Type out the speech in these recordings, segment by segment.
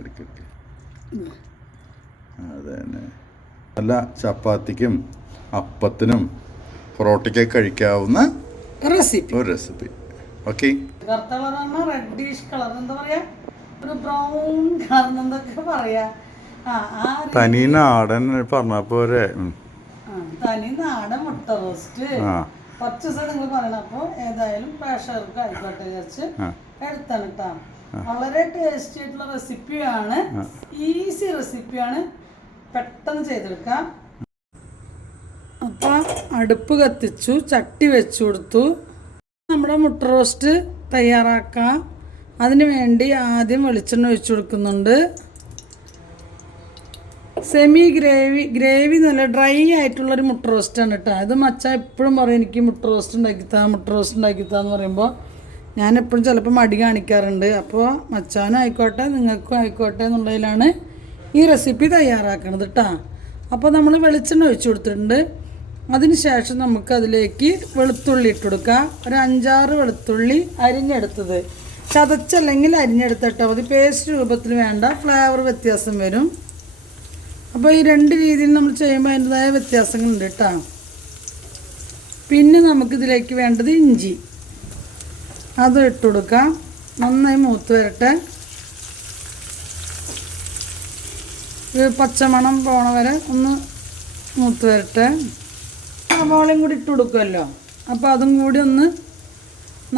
എടുക്ക അതെ നല്ല ചപ്പാത്തിക്കും അപ്പത്തിനും പൊറോട്ടയ്ക്കൊക്കെ കഴിക്കാവുന്ന റെസിപ്പി. ഒരു റെസിപ്പി. ഓക്കെ? കറുത്ത കളറാണ് റെഡിഷ് കളർ എന്താ പറയാ? ഒരു ബ്രൗൺ കളർ എന്തൊക്കെ പറയാ. തനി നാടൻ പറഞ്ഞ പോരെ. തനി നാടൻ മുട്ട റോസ്റ്റ് ആ. കുറച്ച് ദിവസം നിങ്ങൾ പറയണം. അപ്പോൾ ഏതായാലും പ്രേക്ഷകർക്ക് ആയിക്കോട്ടെ വിചാരിച്ച്. എടുത്താണ് കേട്ടോ. വളരെ ടേസ്റ്റി ആയിട്ടുള്ള റെസിപ്പിയാണ് ഈസി റെസിപ്പിയാണ് പെട്ടെന്ന് ചെയ്തെടുക്കാം. അപ്പോൾ അടുപ്പ് കത്തിച്ചു ചട്ടി വെച്ചു കൊടുത്തു. നമ്മുടെ മുട്ട റോസ്റ്റ് തയ്യാറാക്കാം. അതിനുവേണ്ടി ആദ്യം വെളിച്ചെണ്ണ ഒഴിച്ചു കൊടുക്കുന്നുണ്ട്. സെമി ഗ്രേവി ഗ്രേവി നല്ല ഡ്രൈ ആയിട്ടുള്ളൊരു മുട്ട റോസ്റ്റാണ് കേട്ടോ അത് മച്ച എപ്പോഴും പറയും എനിക്ക് മുട്ട റോസ്റ്റ് ഉണ്ടാക്കിത്താ മുട്ട റോസ്റ്റ് ഉണ്ടാക്കിത്താ എന്ന് പറയുമ്പോൾ ഞാൻ എപ്പോഴും ചിലപ്പോൾ മടി കാണിക്കാറുണ്ട്. അപ്പോൾ മച്ചാനും ആയിക്കോട്ടെ നിങ്ങൾക്കും ആയിക്കോട്ടെ എന്നുള്ളതിലാണ് ഈ റെസിപ്പി തയ്യാറാക്കുന്നത് കേട്ടോ അപ്പോൾ നമ്മൾ വെളിച്ചെണ്ണ ഒഴിച്ചു കൊടുത്തിട്ടുണ്ട്. അതിന് ശേഷം നമുക്ക് അതിലേക്ക് വെളുത്തുള്ളി ഇട്ട് കൊടുക്കാം. ഒരു അഞ്ചാറ് വെളുത്തുള്ളി അരിഞ്ഞെടുത്തത്. ചതച്ചല്ലെങ്കിൽ അരിഞ്ഞെടുത്തിട്ടാൽ മതി. പേസ്റ്റ് രൂപത്തിൽ വേണ്ട ഫ്ലേവർ വ്യത്യാസം വരും. അപ്പോൾ ഈ രണ്ട് രീതിയിൽ നമ്മൾ ചെയ്യുമ്പോൾ അതിന്റെതായ വ്യത്യാസങ്ങളുണ്ട് കേട്ടോ. പിന്നെ നമുക്കിതിലേക്ക് വേണ്ടത് ഇഞ്ചി. അത് ഇട്ട് കൊടുക്കാം. നന്നായി മൂത്ത് വരട്ടെ. പച്ചമണം പോണ വരെ ഒന്ന് മൂത്ത് വരട്ടെ. സവാളയും കൂടി ഇട്ട് കൊടുക്കുമല്ലോ. അപ്പോൾ അതും കൂടി ഒന്ന്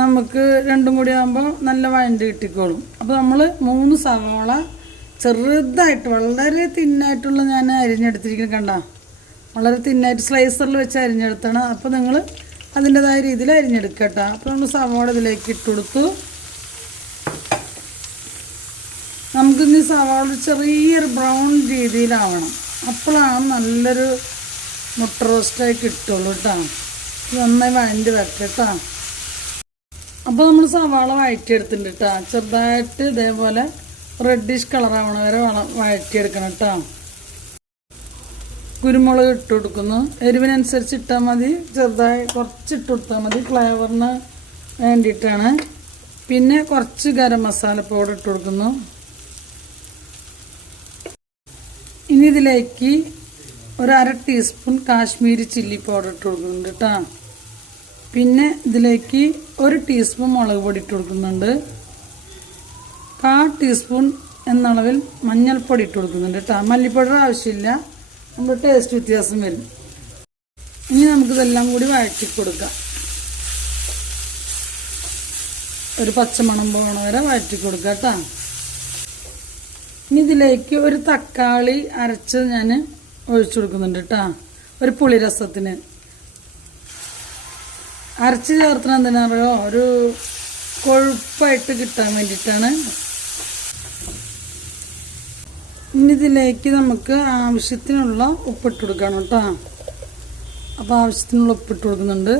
നമുക്ക് രണ്ടും കൂടി ആകുമ്പോൾ നല്ല വഴണ്ട് കിട്ടിക്കോളും. അപ്പോൾ നമ്മൾ മൂന്ന് സവാള ചെറുതായിട്ട് വളരെ തിന്നായിട്ടുള്ള ഞാൻ അരിഞ്ഞെടുത്തിരിക്കുന്നത് കണ്ട. വളരെ തിന്നായിട്ട് സ്ലൈസറിൽ വെച്ച് അരിഞ്ഞെടുത്താണ്. അപ്പോൾ നിങ്ങൾ അതിന്റെതായ രീതിയിൽ അരിഞ്ഞെടുക്കട്ടെ. അപ്പോൾ നമ്മൾ സവാള ഇതിലേക്ക് ഇട്ട് കൊടുത്തു. നമുക്കിന്ന് സവാള ചെറിയൊരു ബ്രൗൺ രീതിയിലാവണം. അപ്പോഴാണ് നല്ലൊരു മുട്ട റോസ്റ്റായി കിട്ടുള്ളൂ കേട്ടോ നന്നായി വഴണ്ടി വെക്കട്ട. കേട്ടോ അപ്പോൾ നമ്മൾ സവാള വഴറ്റിയെടുത്തിട്ടുണ്ട് കേട്ടോ ചെറുതായിട്ട് ഇതേപോലെ റെഡിഷ് കളറാവണ വരെ വള വഴറ്റിയെടുക്കണം കേട്ടോ. കുരുമുളക് ഇട്ട് കൊടുക്കുന്നു. എരിവിനനുസരിച്ച് ഇട്ടാൽ മതി. ചെറുതായി കുറച്ച് ഇട്ട് കൊടുത്താൽ മതി. ഫ്ലേവറിന് വേണ്ടിയിട്ടാണ്. പിന്നെ കുറച്ച് ഗരം മസാല പൗഡർ ഇട്ട് കൊടുക്കുന്നു. ഇനി ഇതിലേക്ക് ഒരു അര ടീസ്പൂൺ കാശ്മീരി ചില്ലി പൗഡർ ഇട്ട് കൊടുക്കുന്നുണ്ട് കേട്ടോ. പിന്നെ ഇതിലേക്ക് ഒരു ടീസ്പൂൺ മുളക് പൊടി ഇട്ട് കൊടുക്കുന്നുണ്ട്. കാ ടീസ്പൂൺ എന്നളവിൽ മഞ്ഞൾപ്പൊടി ഇട്ട് കൊടുക്കുന്നുണ്ട് കേട്ടോ. മല്ലിപ്പൊടിയുടെ ആവശ്യമില്ല. നമ്മുടെ ടേസ്റ്റ് വ്യത്യാസം വരും. ഇനി നമുക്കിതെല്ലാം കൂടി വഴറ്റി കൊടുക്കാം. ഒരു പച്ചമണം പോകണ വരെ വഴറ്റി കൊടുക്കാം കേട്ടോ. ഇനി ഇതിലേക്ക് ഒരു തക്കാളി അരച്ച് ഞാൻ ഒഴിച്ചു കൊടുക്കുന്നുണ്ട് കേട്ടോ. ഒരു പുളിരസത്തിന് അരച്ച് ചേർത്തണം എന്തിനറിയോ ഒരു കൊഴുപ്പായിട്ട് കിട്ടാൻ വേണ്ടിയിട്ടാണ് ഇനി ഇതിലേക്ക് നമുക്ക് ആവശ്യത്തിനുള്ള ഉപ്പിട്ട് കൊടുക്കണം കേട്ടോ. അപ്പോൾ ആവശ്യത്തിനുള്ള ഉപ്പിട്ട് കൊടുക്കുന്നുണ്ട്.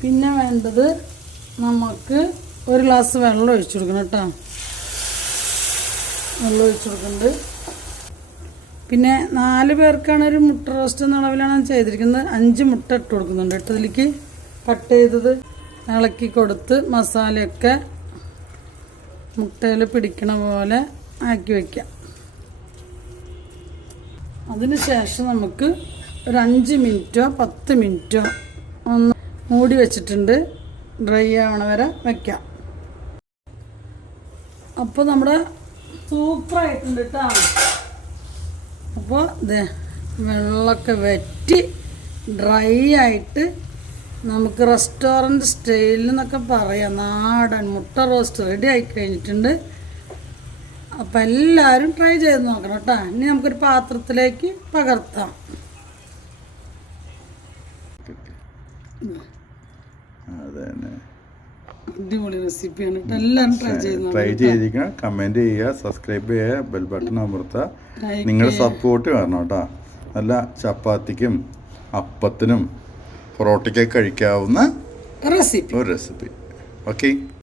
പിന്നെ വേണ്ടത് നമുക്ക് ഒരു ഗ്ലാസ് വെള്ളം ഒഴിച്ചു കൊടുക്കണം കേട്ടോ. വെള്ളം ഒഴിച്ചു കൊടുക്കുന്നുണ്ട്. പിന്നെ നാല് പേർക്കാണ് ഒരു മുട്ട റോസ്റ്റ് എന്ന അളവിലാണ് ചെയ്തിരിക്കുന്നത്. അഞ്ച് മുട്ട ഇട്ട് കൊടുക്കുന്നുണ്ട് ഇട്ടതിലേക്ക് കട്ട് ചെയ്തത് ഇളക്കി കൊടുത്ത് മസാലയൊക്കെ മുട്ടയിൽ പിടിക്കണ പോലെ ആക്കി വയ്ക്കാം അതിന് ശേഷം നമുക്ക് ഒരു അഞ്ച് മിനിറ്റോ പത്ത് മിനിറ്റോ ഒന്ന് മൂടി വെച്ചിട്ടുണ്ട്. ഡ്രൈ ആവണ വരെ വയ്ക്കാം അപ്പോൾ നമ്മുടെ സൂപ്പറായിട്ടുണ്ട് കേട്ടോ അപ്പോൾ ഇത് വെള്ളമൊക്കെ വെറ്റി ഡ്രൈ ആയിട്ട് നമുക്ക് റെസ്റ്റോറന്റ് സ്റ്റൈലിൽ എന്നൊക്കെ പറയാം. നാടൻ മുട്ട റോസ്റ്റ് റെഡി ആയി കഴിഞ്ഞിട്ടുണ്ട്. അപ്പം എല്ലാവരും ട്രൈ ചെയ്ത് നോക്കണം കേട്ടോ. ഇനി നമുക്കൊരു പാത്രത്തിലേക്ക് പകർത്താം. അടിപൊളി റെസിപ്പിയാണ് കേട്ടോ. എല്ലാവരും ട്രൈ ചെയ്ത് ട്രൈ ചെയ്തിരിക്കണം. കമന്റ് ചെയ്യുക സബ്സ്ക്രൈബ് ചെയ്യുക ബെൽ ബട്ടൺ അമർത്തുക. നിങ്ങളുടെ സപ്പോർട്ട് വേണം കേട്ടോ. നല്ല ചപ്പാത്തിക്കും അപ്പത്തിനും പൊറോട്ടയ്ക്കൊക്കെ കഴിക്കാവുന്ന റെസിപ്പി ഒരു റെസിപ്പി ഓക്കെ